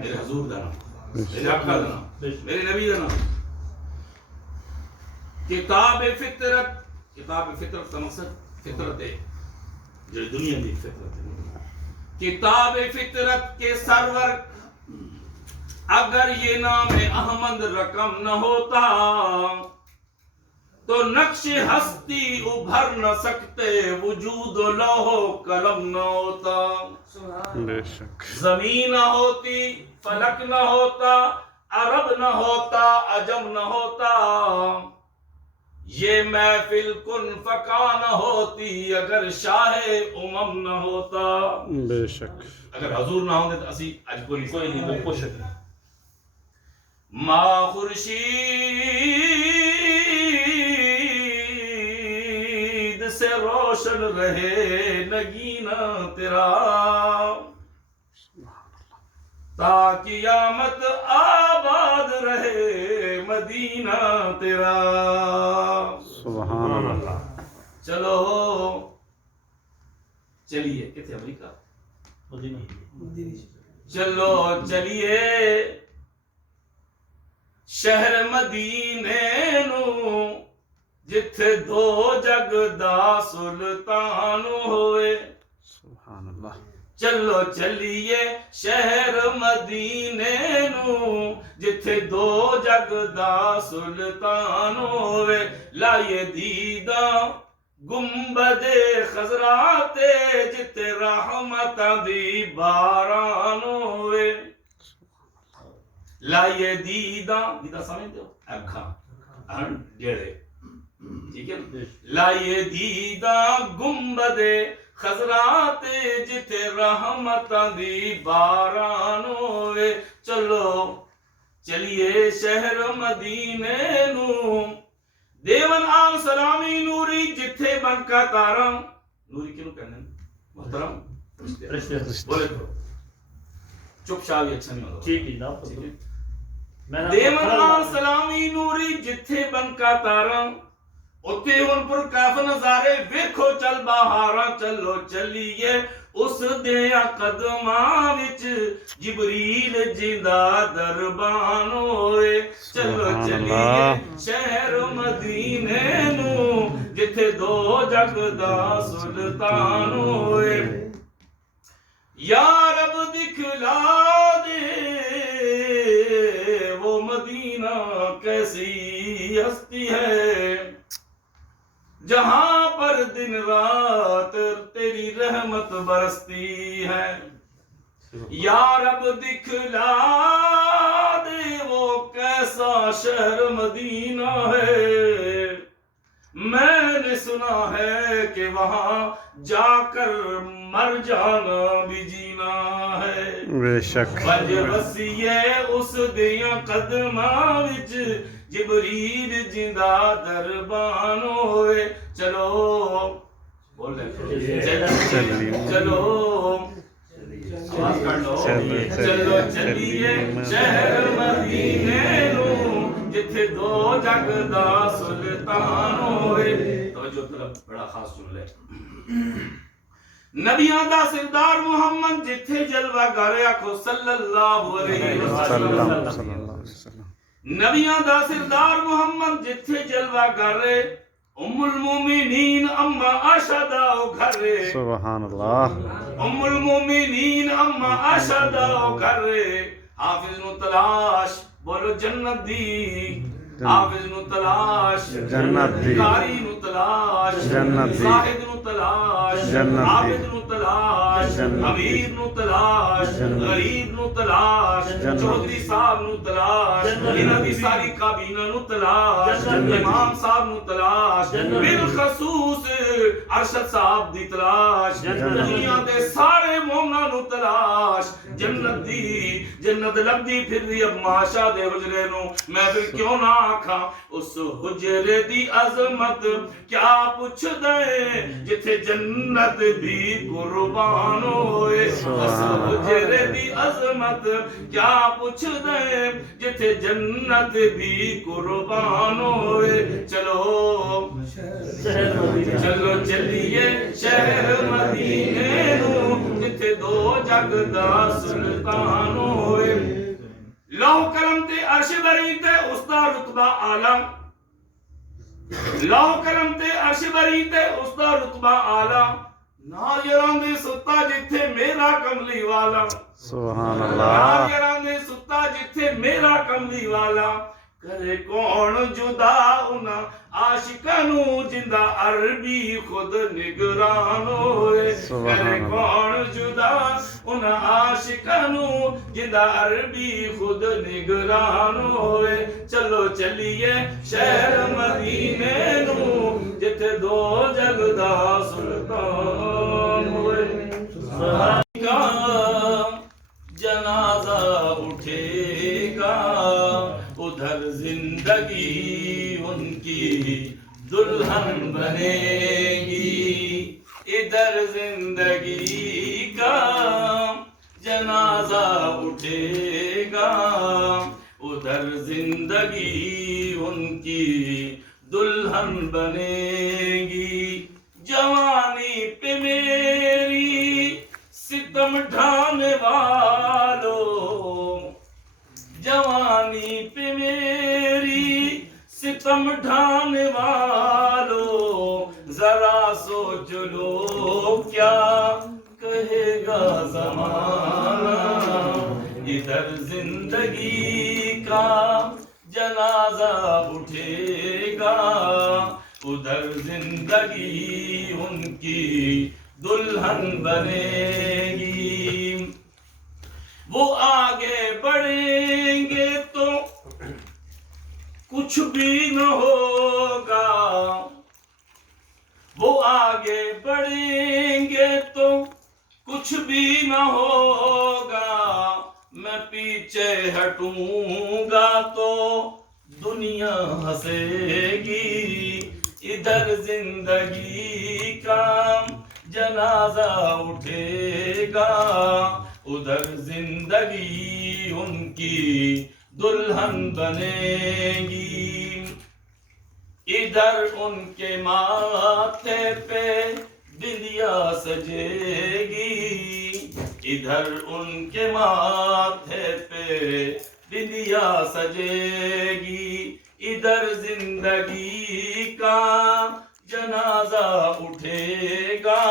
میرے حضور دا نام، میرے آقا دا نام، میرے نبی دا نام. کتاب فطرت کا مقصد فطرت ہے جو دنیا کی فطرت ہے. کتاب فطرت کے سرور اگر یہ نام احمد رقم نہ ہوتا تو نقش ہستی ابھر نہ سکتے، وجود و لوح و قلم نہ ہوتا. بے شک. زمین نہ ہوتی، فلک نہ ہوتا، عرب نہ ہوتا، عجم نہ ہوتا، یہ محفل کن فکا نہ ہوتی اگر شاہ امم نہ ہوتا. بے شک. اگر حضور نہ ہوندے تو اسی اج کوئی نہیں کوئی کوشش نہیں. ماں خورشید سے روشن رہے نگینہ تیرا، تا قیامت آباد رہے مدینہ تیرا. سبحان اللہ. چلو چلیے کتنے امریکہ چلو چلیے شہر مدینے نو جتھے دو جگ دا سلطان ہوئے. سبحان اللہ. چلو چلیے شہر مدینے نو جتھے دو جگ دا سلطان ہوئے. لائے دیداں گنبد خضرا تے جتے رحمتاں دی باران ہوئے. لائے دیداں سمجھتے ہو اکھاں ڈیڑے ٹھیک ہے. لائے دیداں گنبد خضرا تے جتے رحمتاں دی باران ہوئے. چلو چلیے شہر مدینے نو دیون آل سلامی نوری جتھے بنکا تاراں. نوری کیوں کہنے محترم بولے تو چپ شاہ بھی اچھا نہیں ہوگا. ٹھیک ہے جناب. دیون آل سلامی نوری جتھے بنکا تاراں اتے ان پر کاف نظارے ویکھو چل بہاراں. چلو چلیے اس دیاں قدماں وچ جبریل جیندا دربان ہوئے. چلو چلیے شہر مدینے نو جتھے دو جگ دا سلطان ہوئے. یا رب دکھلا دے وہ مدینہ کیسی ہستی ہے جہاں پر دن رات تیری رحمت برستی ہے. یا رب دکھلا دے وہ کیسا شہر مدینہ ہے، میں نے سنا ہے کہ وہاں جا کر مر جانا بھی جینا ہے. بے شک. بج وسیع اس دیاں قدماں وچ جبریل جیندا دربان ہوئے. چلو بول رہے چلو آواز کر لو. چلو چلیے شہر مدینے نو جتھے دو جگ دا سلطان ہوئے. توجہ طرف بڑا خاص جملہ ہے. نبیاں دا سردار محمد جتھے جلوہ گر آکھو صلی اللہ علیہ وسلم. نبیاں دا سردار محمد جتھے جلوہ گر ام المومنین اما عائشہ دا گھر. سبحان اللہ. ام المومنین اما عائشہ دا گھر. حافظ نو تلاش بولو جنت دی، حافظ نو تلاش جنت دی، قاری نو تلاش جنت دی، زاہد نو تلاش جنت دی، عابد نو تلاش امیر نو تلاش غریب نو تلاش چودھری صاحب نو تلاش انہاں دی ساری کابینہ نو تلاش امام صاحب نو تلاش بالخصوص ارشد صاحب دی تلاش دنیا دے سارے مومناں نو تلاش. جنت دی جنت لبدی پھر دی اب ماشا دے حجرے نو. میں پھر کیوں نہ آکھاں اس حجرے دی عظمت کیا پوچھ دے جتھے جنت بھی قربان ہوئے. اس حجرے دی عظمت کیا پوچھ دے جتھے جنت بھی قربان ہوئے. چلو چلو چلیے شہر مدینے نو جتھے دو جگ دا سلطان ہوئے. عرش بری تے اس دا رتبہ آلہ لو قلم تے عرش بری تے اس دا رتبہ آلہ ناظران دے ستا جتھے میرا کملی والا سبحان اللہ ناظران دے ستا جتھے میرا کملی والا کرے کون جدا انہاں عاشقانو جندہ عربی خود نگران ہوئے کرے کون جدا انہاں عاشقانو جندہ عربی خود نگران ہوئے چلو چلیے شہر مدینے نو جتے دو جگدہ سلطان ہوئے جنازہ اٹھے گا ادھر زندگی ان کی دلہن بنے گی ادھر زندگی کا جنازہ اٹھے گا ادھر زندگی ان کی دلہن بنے گی جوانی پہ میری ستم ڈھانے والو جوانی پہ میری ستم ڈھانے والو ذرا سوچ لو کیا کہے گا زمانہ ادھر زندگی کا جنازہ اٹھے گا ادھر زندگی ان کی دلہن بنے گی وہ آگے بڑھیں گے تو کچھ بھی نہ ہوگا وہ آگے بڑھیں گے تو کچھ بھی نہ ہوگا میں پیچھے ہٹوں گا تو دنیا ہنسے گی ادھر زندگی کا جنازہ اٹھے گا ادھر زندگی ان کی دلہن بنے گی ادھر ان کے ماتھے پہ بندیا سجے گی ادھر ان کے ماتھے پہ بندیا سجے گی ادھر زندگی کا جنازہ اٹھے گا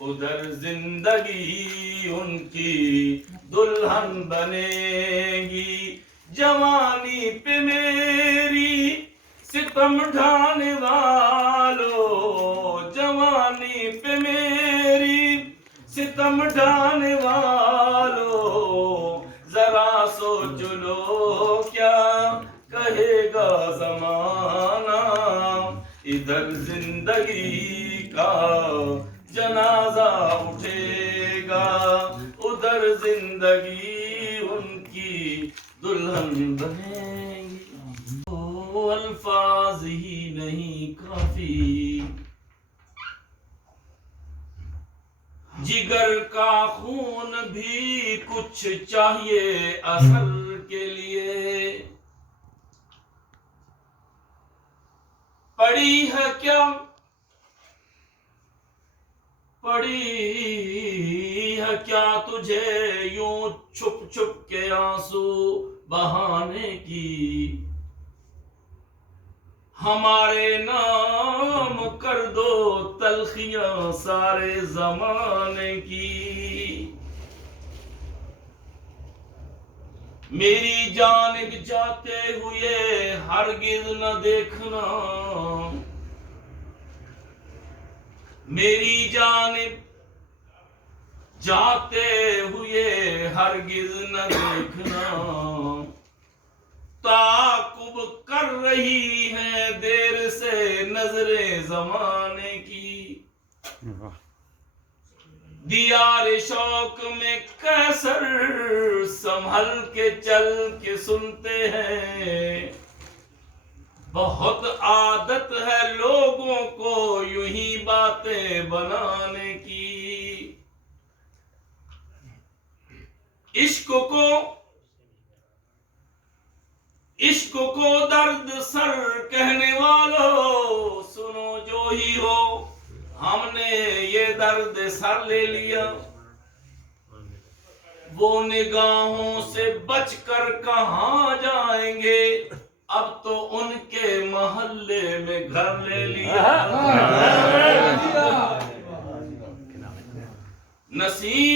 ادھر زندگی ان کی دلہن بنے گی جوانی پہ میری ستم ڈھانے والو جوانی پہ میری ستم ڈھانے والو ذرا سوچ لو کیا کہے گا زمانہ ادھر زندگی کا جنازہ اٹھے گا ادھر زندگی ان کی دلہن بنے گی وہ الفاظ ہی نہیں کافی جگر کا خون بھی کچھ چاہیے اثر کے لیے پڑی ہے کیا تجھے یوں چھپ چھپ کے آنسو بہانے کی ہمارے نام کر دو تلخیاں سارے زمانے کی میری جانب جاتے ہوئے ہرگز نہ دیکھنا میری جانب جاتے ہوئے ہرگز نہ دیکھنا تعاقب کر رہی ہے دیر سے نظریں زمانے کی دیار شوق میں کیسر سنبھل کے چل کے سنتے ہیں بہت عادت ہے لوگوں کو یوں ہی باتیں بنانے کی عشق کو درد سر کہنے والوں سنو جو ہی ہو ہم نے یہ درد سر لے لیا وہ نگاہوں سے بچ کر کہاں جائیں گے، اب تو ان کے محلے میں گھر لے لیا۔ نسیم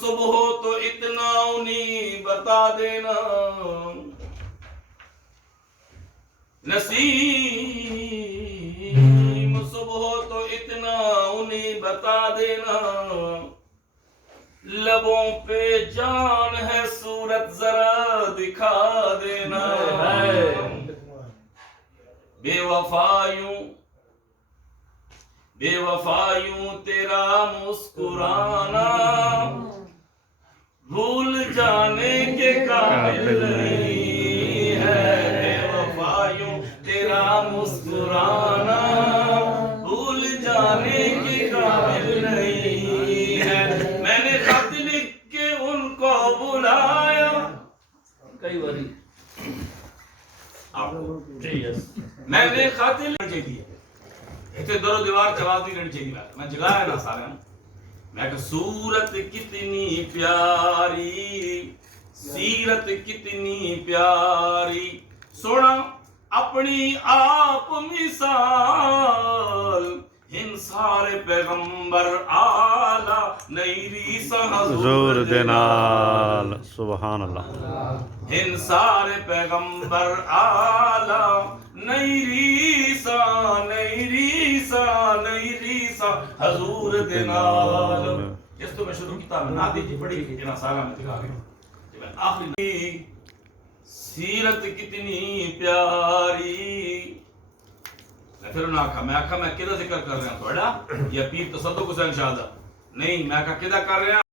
صبح تو اتنا انہیں بتا دینا، نسیم صبح تو اتنا انہیں بتا دینا، لبوں پہ جان ہے صورت ذرا دکھا دینا۔ بے وفایوں تیرا مسکرانا بھول جانے کے قابل نہیں ہے، بے وفایوں تیرا مسکرانا بھول جانے کے قابل نہیں ہے۔ میں نے خط لکھ کے ان کو بلایا، کئی باری میں نے خط لکھ کے اتنے دور و دیوار جواز نہیں کرنی چاہیے، میں جگایا نا سارے میں کہ صورت کتنی پیاری، سیرت کتنی پیاری، سونا اپنی آپ مثال، ان سارے پیغمبر آلہ نئی ریسا حضور دینال سبحان اللہ، ان سارے پیغمبر آلہ نئی ریسا حضور دینال۔ اس تو میں شروع کتاب میں نہ دیجی پڑھی کہ جنا سالہ میں دکھا گئے کہ میں آخری سیرت کتنی پیاری۔ میں پھر انہوں نے آکھا میں کدھا ذکر کر رہا ہوں تھوڑا یا پیر تصدق حسین شہادہ نہیں، میں کہا کدھا کر رہا